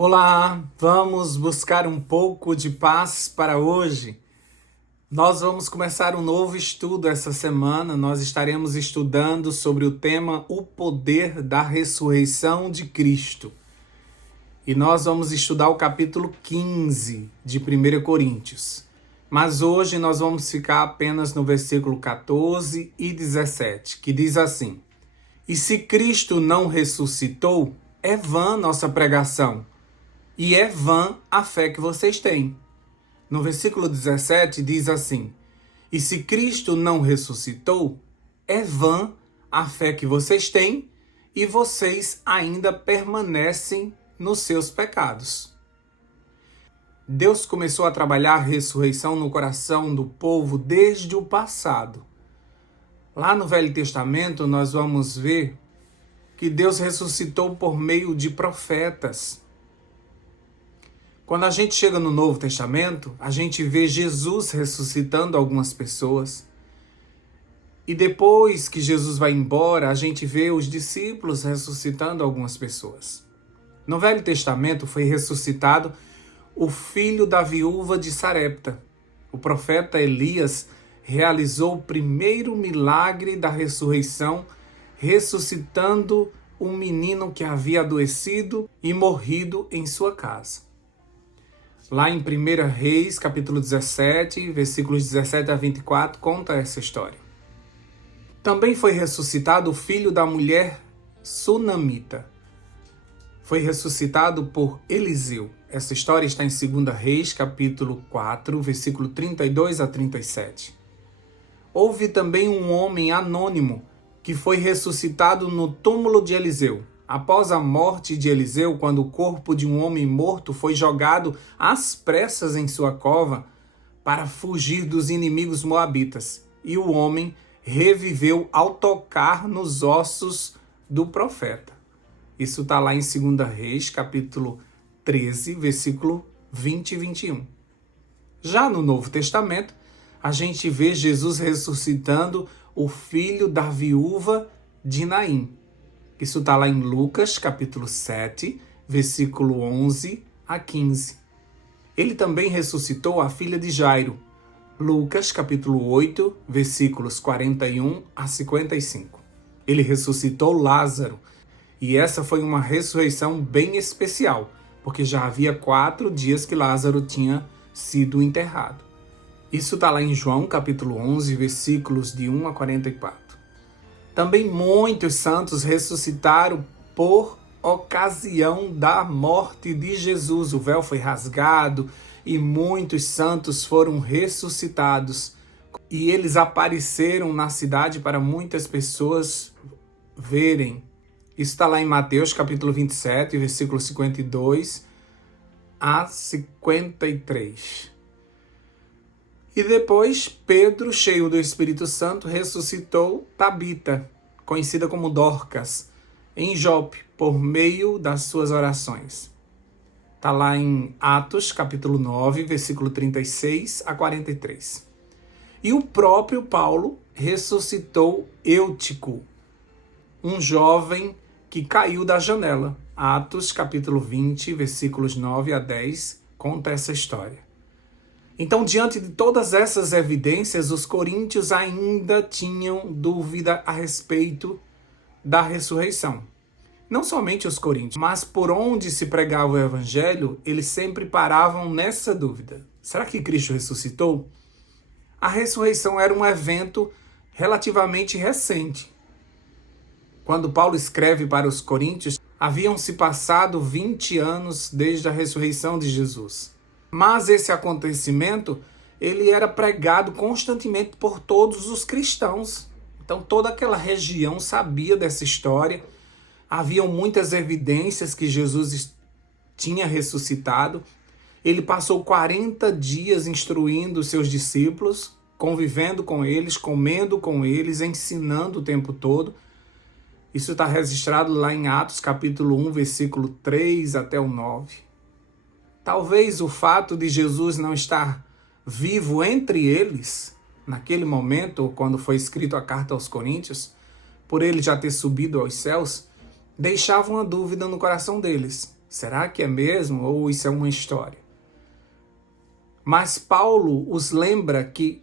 Olá, vamos buscar um pouco de paz para hoje. Nós vamos começar um novo estudo essa semana. Nós estaremos estudando sobre o tema O Poder da Ressurreição de Cristo. E nós vamos estudar o capítulo 15 de 1 Coríntios. Mas hoje nós vamos ficar apenas no versículo 14 e 17, que diz assim: E se Cristo não ressuscitou, é vã nossa pregação, e é vã a fé que vocês têm. No versículo 17 diz assim: E se Cristo não ressuscitou, é vã a fé que vocês têm, e vocês ainda permanecem nos seus pecados. Deus começou a trabalhar a ressurreição no coração do povo desde o passado. Lá no Velho Testamento nós vamos ver que Deus ressuscitou por meio de profetas. Quando a gente chega no Novo Testamento, a gente vê Jesus ressuscitando algumas pessoas. E depois que Jesus vai embora, a gente vê os discípulos ressuscitando algumas pessoas. No Velho Testamento foi ressuscitado o filho da viúva de Sarepta. O profeta Elias realizou o primeiro milagre da ressurreição, ressuscitando um menino que havia adoecido e morrido em sua casa. Lá em 1 Reis, capítulo 17, versículos 17 a 24, conta essa história. Também foi ressuscitado o filho da mulher sunamita. Foi ressuscitado por Eliseu. Essa história está em 2 Reis, capítulo 4, versículo 32 a 37. Houve também um homem anônimo que foi ressuscitado no túmulo de Eliseu. Após a morte de Eliseu, quando o corpo de um homem morto foi jogado às pressas em sua cova para fugir dos inimigos moabitas, e o homem reviveu ao tocar nos ossos do profeta. Isso está lá em 2 Reis, capítulo 13, versículo 20 e 21. Já no Novo Testamento, a gente vê Jesus ressuscitando o filho da viúva de Naim. Isso está lá em Lucas, capítulo 7, versículo 11 a 15. Ele também ressuscitou a filha de Jairo. Lucas, capítulo 8, versículos 41 a 55. Ele ressuscitou Lázaro. E essa foi uma ressurreição bem especial, porque já havia 4 dias que Lázaro tinha sido enterrado. Isso está lá em João, capítulo 11, versículos de 1 a 44. Também muitos santos ressuscitaram por ocasião da morte de Jesus. O véu foi rasgado e muitos santos foram ressuscitados. E eles apareceram na cidade para muitas pessoas verem. Isso está lá em Mateus, capítulo 27, versículo 52 a 53. E depois, Pedro, cheio do Espírito Santo, ressuscitou Tabita, conhecida como Dorcas, em Jope, por meio das suas orações. Está lá em Atos, capítulo 9, versículo 36 a 43. E o próprio Paulo ressuscitou Eutico, um jovem que caiu da janela. Atos, capítulo 20, versículos 9 a 10, conta essa história. Então, diante de todas essas evidências, os coríntios ainda tinham dúvida a respeito da ressurreição. Não somente os coríntios, mas por onde se pregava o evangelho, eles sempre paravam nessa dúvida. Será que Cristo ressuscitou? A ressurreição era um evento relativamente recente. Quando Paulo escreve para os coríntios, haviam se passado 20 anos desde a ressurreição de Jesus. Mas esse acontecimento, ele era pregado constantemente por todos os cristãos. Então toda aquela região sabia dessa história. Haviam muitas evidências que Jesus tinha ressuscitado. Ele passou 40 dias instruindo os seus discípulos, convivendo com eles, comendo com eles, ensinando o tempo todo. Isso está registrado lá em Atos capítulo 1, versículo 3 até o 9. Talvez o fato de Jesus não estar vivo entre eles, naquele momento, quando foi escrito a carta aos Coríntios, por ele já ter subido aos céus, deixava uma dúvida no coração deles. Será que é mesmo ou isso é uma história? Mas Paulo os lembra que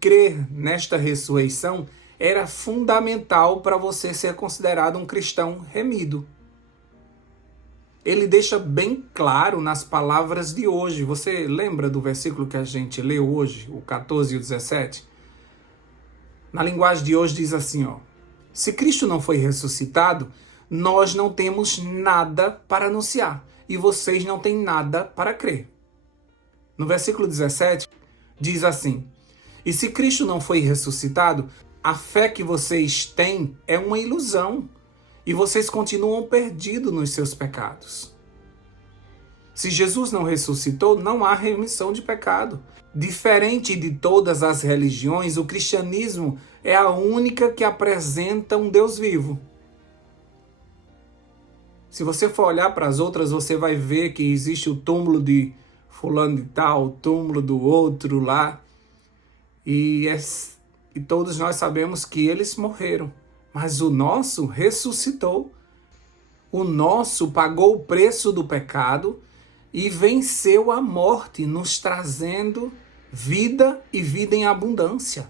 crer nesta ressurreição era fundamental para você ser considerado um cristão remido. Ele deixa bem claro nas palavras de hoje. Você lembra do versículo que a gente leu hoje, o 14 e o 17? Na linguagem de hoje diz assim, ó: se Cristo não foi ressuscitado, nós não temos nada para anunciar e vocês não têm nada para crer. No versículo 17 diz assim: e se Cristo não foi ressuscitado, a fé que vocês têm é uma ilusão e vocês continuam perdidos nos seus pecados. Se Jesus não ressuscitou, não há remissão de pecado. Diferente de todas as religiões, o cristianismo é a única que apresenta um Deus vivo. Se você for olhar para as outras, você vai ver que existe o túmulo de fulano de tal, o túmulo do outro lá, e todos nós sabemos que eles morreram. Mas o nosso ressuscitou. O nosso pagou o preço do pecado e venceu a morte, nos trazendo vida e vida em abundância.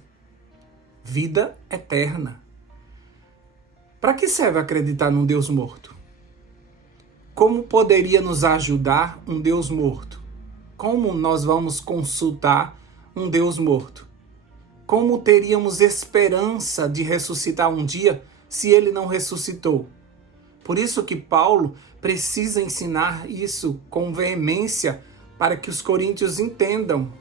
Vida eterna. Para que serve acreditar num Deus morto? Como poderia nos ajudar um Deus morto? Como nós vamos consultar um Deus morto? Como teríamos esperança de ressuscitar um dia se ele não ressuscitou? Por isso que Paulo precisa ensinar isso com veemência para que os coríntios entendam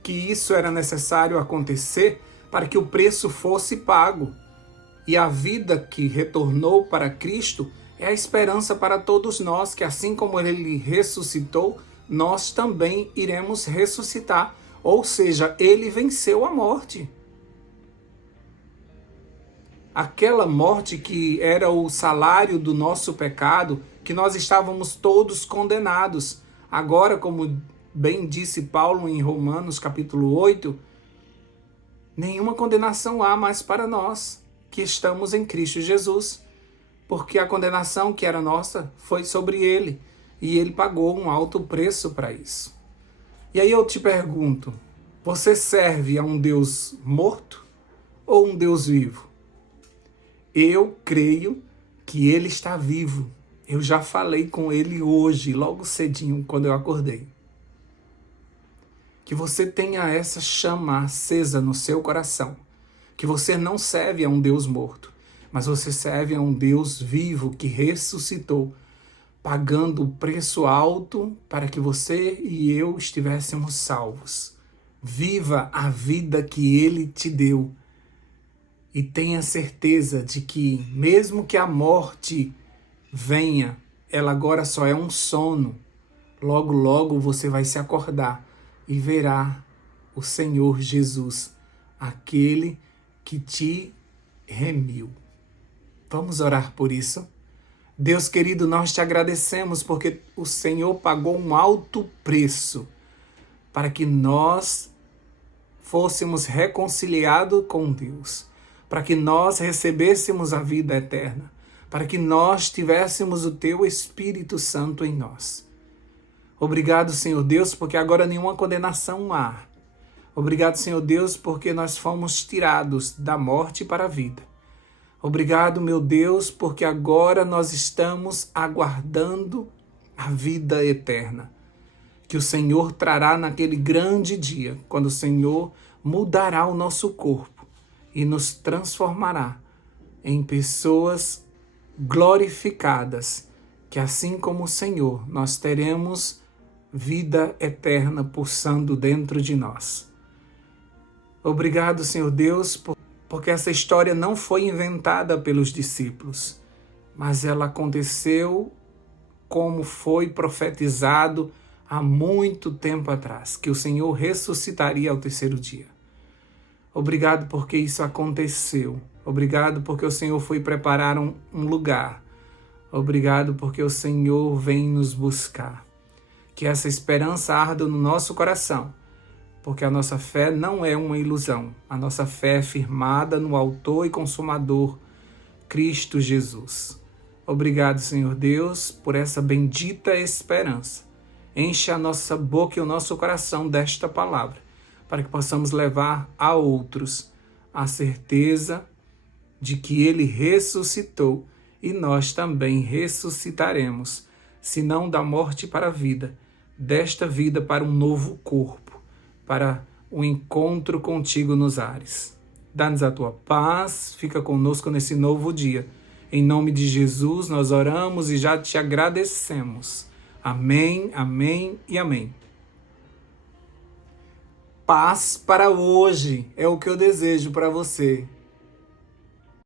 que isso era necessário acontecer para que o preço fosse pago. E a vida que retornou para Cristo é a esperança para todos nós, que assim como ele ressuscitou, nós também iremos ressuscitar. Ou seja, ele venceu a morte. Aquela morte que era o salário do nosso pecado, que nós estávamos todos condenados. Agora, como bem disse Paulo em Romanos capítulo 8, nenhuma condenação há mais para nós que estamos em Cristo Jesus. Porque a condenação que era nossa foi sobre ele. E ele pagou um alto preço para isso. E aí eu te pergunto, você serve a um Deus morto ou um Deus vivo? Eu creio que ele está vivo. Eu já falei com ele hoje, logo cedinho, quando eu acordei. Que você tenha essa chama acesa no seu coração. Que você não serve a um Deus morto, mas você serve a um Deus vivo que ressuscitou, pagando o preço alto para que você e eu estivéssemos salvos. Viva a vida que ele te deu. E tenha certeza de que, mesmo que a morte venha, ela agora só é um sono. Logo, logo você vai se acordar e verá o Senhor Jesus, aquele que te remiu. Vamos orar por isso? Deus querido, nós te agradecemos porque o Senhor pagou um alto preço para que nós fôssemos reconciliados com Deus, para que nós recebêssemos a vida eterna, para que nós tivéssemos o Teu Espírito Santo em nós. Obrigado, Senhor Deus, porque agora nenhuma condenação há. Obrigado, Senhor Deus, porque nós fomos tirados da morte para a vida. Obrigado, meu Deus, porque agora nós estamos aguardando a vida eterna, que o Senhor trará naquele grande dia, quando o Senhor mudará o nosso corpo e nos transformará em pessoas glorificadas, que assim como o Senhor, nós teremos vida eterna pulsando dentro de nós. Obrigado, Senhor Deus, porque essa história não foi inventada pelos discípulos, mas ela aconteceu como foi profetizado há muito tempo atrás, que o Senhor ressuscitaria ao terceiro dia. Obrigado porque isso aconteceu. Obrigado porque o Senhor foi preparar um lugar. Obrigado porque o Senhor vem nos buscar. Que essa esperança arda no nosso coração, porque a nossa fé não é uma ilusão. A nossa fé é firmada no Autor e Consumador, Cristo Jesus. Obrigado, Senhor Deus, por essa bendita esperança. Enche a nossa boca e o nosso coração desta palavra, para que possamos levar a outros a certeza de que Ele ressuscitou e nós também ressuscitaremos, se não da morte para a vida, desta vida para um novo corpo, para o encontro contigo nos ares. Dá-nos a tua paz, fica conosco nesse novo dia. Em nome de Jesus nós oramos e já te agradecemos. Amém, amém e amém. Paz para hoje é o que eu desejo para você.